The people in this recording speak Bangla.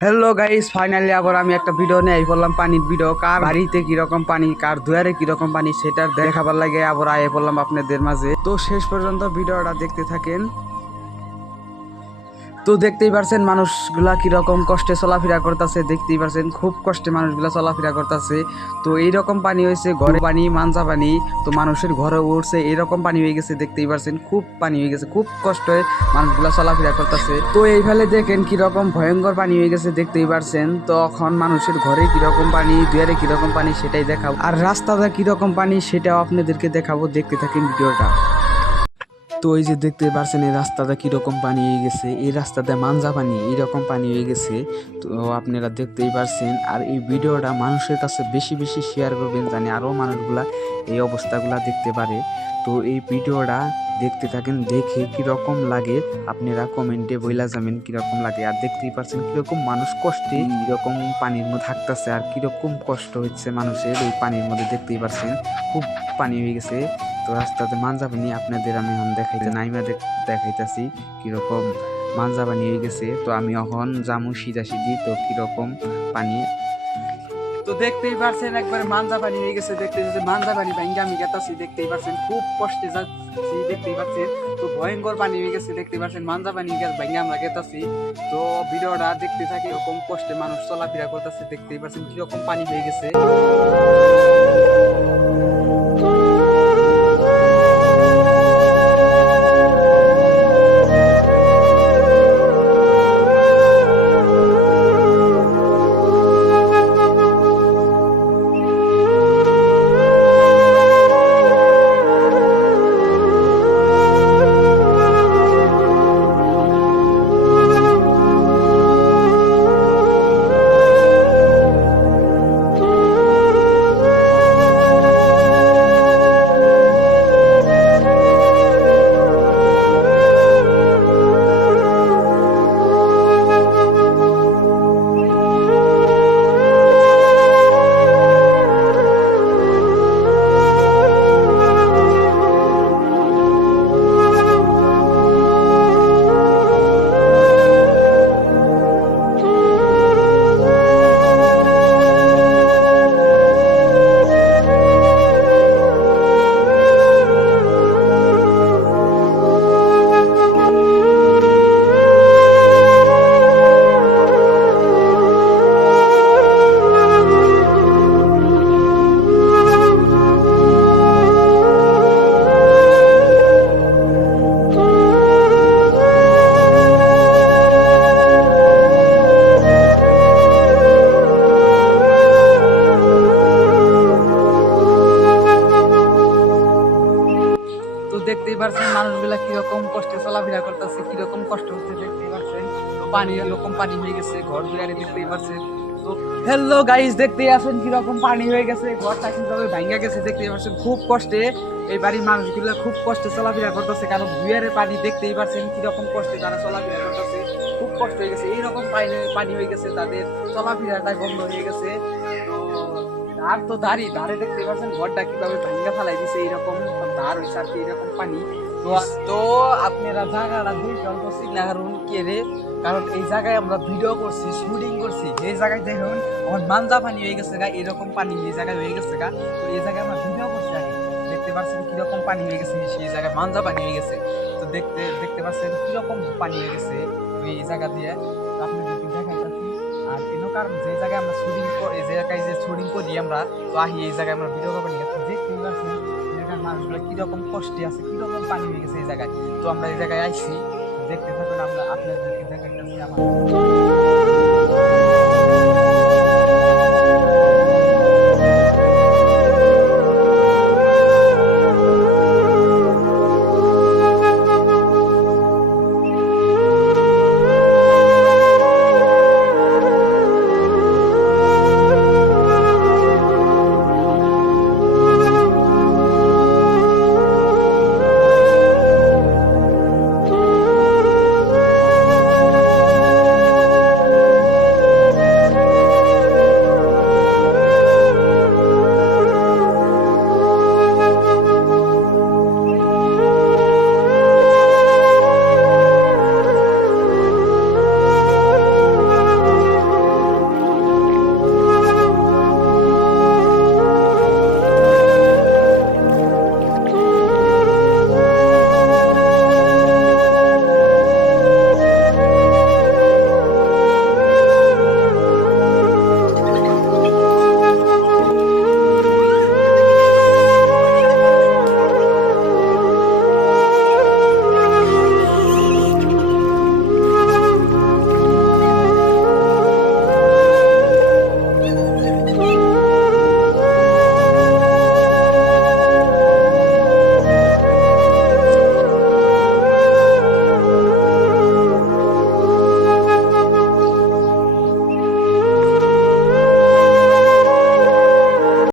হ্যালো গাইস, ফাইনালি আবার আমি একটা ভিডিও নিয়ে পড়লাম। পানির ভিডিও, কার বাড়িতে কিরকম পানি, কার দুয়ারে কিরকম পানি সেটা দেখাবার লাগে আবার আয়ে পড়লাম আপনাদের মাঝে। তো শেষ পর্যন্ত ভিডিওটা দেখতে থাকেন। তো দেখতেই পারছেন মানুষগুলা কিরকম কষ্টে চলাফেরা করতেছে, দেখতেই পারছেন খুব কষ্টে মানুষগুলা চলাফেরা করতেছে। তো এইরকম পানি হয়েছে, ঘরে পানি, মানজা পানি, তো মানুষের ঘরে উঠছে, এরকম পানি হয়ে গেছে। দেখতেই পারছেন খুব পানি হয়ে গেছে, খুব কষ্টে মানুষগুলা চলাফেরা করতেছে। তো এইভাবে দেখেন কিরকম ভয়ঙ্কর পানি হয়ে গেছে, দেখতেই পারছেন। তখন মানুষের ঘরে কিরকম পানি, দুয়ারে কিরকম পানি সেটাই দেখাবো, আর রাস্তাটা কিরকম পানি সেটাও আপনাদেরকে দেখাবো। দেখতে থাকেন ভিডিওটা। তো এই যে দেখতে পারছেন এই রাস্তাটা কিরকম পানি হয়ে গেছে, এই রাস্তাতে মানজা পানি এইরকম পানি হয়ে গেছে। তো আপনারা দেখতেই পারছেন, আর এই ভিডিওটা মানুষের কাছে বেশি বেশি শেয়ার করবেন, জানি আরও মানুষগুলা এই অবস্থাগুলা দেখতে পারে। তো এই ভিডিওটা দেখতে থাকেন, দেখে কীরকম লাগে আপনারা কমেন্টে বইলা যাবেন কীরকম লাগে। আর দেখতেই পারছেন কীরকম মানুষ কষ্টে কীরকম পানির মধ্যে থাকতেছে, আর কীরকম কষ্ট হচ্ছে মানুষের এই পানির মধ্যে। দেখতেই পারছেন খুব পানি হয়ে গেছে। তো রাস্তাতে মানজা পানি আপনাদের আমি এখন দেখাইতেছি কিরকম মানজা পানি হয়ে গেছে। তো আমি এখন জামু সিধি, তো কিরকম পানি। তো দেখতেই পারছেন একবারে মানজা পানি হয়ে গেছে। দেখতে পাচ্ছেন মানজা পানি ভাঙ্গা আমি গেতাছি, দেখতেই পারছেন খুব কষ্টে যাচ্ছি, দেখতেই পাচ্ছেন। তো ভয়ঙ্কর পানি হয়ে গেছে, দেখতেই পাচ্ছেন মানজা পানি ভাঙ্গা আমরা গেতাছি। তো ভিডিওটা দেখতে থাকি, এরকম কষ্টে মানুষ চলাফেরা করতেছে, দেখতেই পাচ্ছেন কিরকম পানি হয়ে গেছে। তো দেখতেই পারছেন মানুষগুলা কিরকম কষ্টে চলাফেরা করতেছে, কিরকম কষ্ট হচ্ছে, দেখতেই পারছেন। তো পানি এরকম পানি হয়ে গেছে, ঘর দুয়ারে দেখতেই পারছেন। তো হ্যালো গাইস, দেখতেই আছেন কিরকম পানি হয়ে গেছে, ঘরটা কিভাবে ভাঙ্গা গেছে, দেখতেই পারছেন। খুব কষ্টে এই বাড়ির মানুষগুলা খুব কষ্টে চলাফেরা করতেছে, কারণ দুয়ারে পানি, দেখতেই পারছেন কিরকম কষ্টে তারা চলাফেরা করতেছে। খুব কষ্ট হয়ে গেছে, এইরকম পানি হয়ে গেছে, তাদের চলাফেরাটাই বন্ধ হয়ে গেছে। আর তো ধারে দেখতে পাচ্ছেন ঘরটা কিভাবে ভাঙ্গা ফেলাই দিছে, এইরকম ধার হয়েছে আর কি, এরকম পানি। তো আপনারা জায়গাটা দেখে অল্প চিন্তা করুন কে রে, কারণ এই জায়গায় আমরা ভিডিও করছি, শুটিং করছি। এই জায়গায় দেখুন আমার মানজা পানি হয়ে গেছে গা, এরকম পানি এই জায়গায় হয়ে গেছে গা। তো এই জায়গায় আমরা ভিডিও করছি আগে, দেখতে পাচ্ছেন কিরকম পানি হয়ে গেছে, সেই জায়গায় মানজা পানি হয়ে গেছে। তো দেখতে পাচ্ছেন কিরকম পানি হয়ে গেছে এই জায়গা দিয়ে, আপনাদেরকে দেখাইতেছি। আর কারণ যে জায়গায় আমরা শুটিং এই জায়গায় যে শুটিং করি আমরা, তো আহি এই জায়গায় আমরা ভিডিও করবো নিয়ে দেখতেই পাচ্ছেন এলাকার মানুষগুলো কিরকম কষ্টে আছে, কিরকম পানি হয়ে গেছে এই জায়গায়। তো আমরা এই জায়গায় আইছি, দেখতে থাকুন, আমরা আপনাদেরকে দেখাইতেছি আমার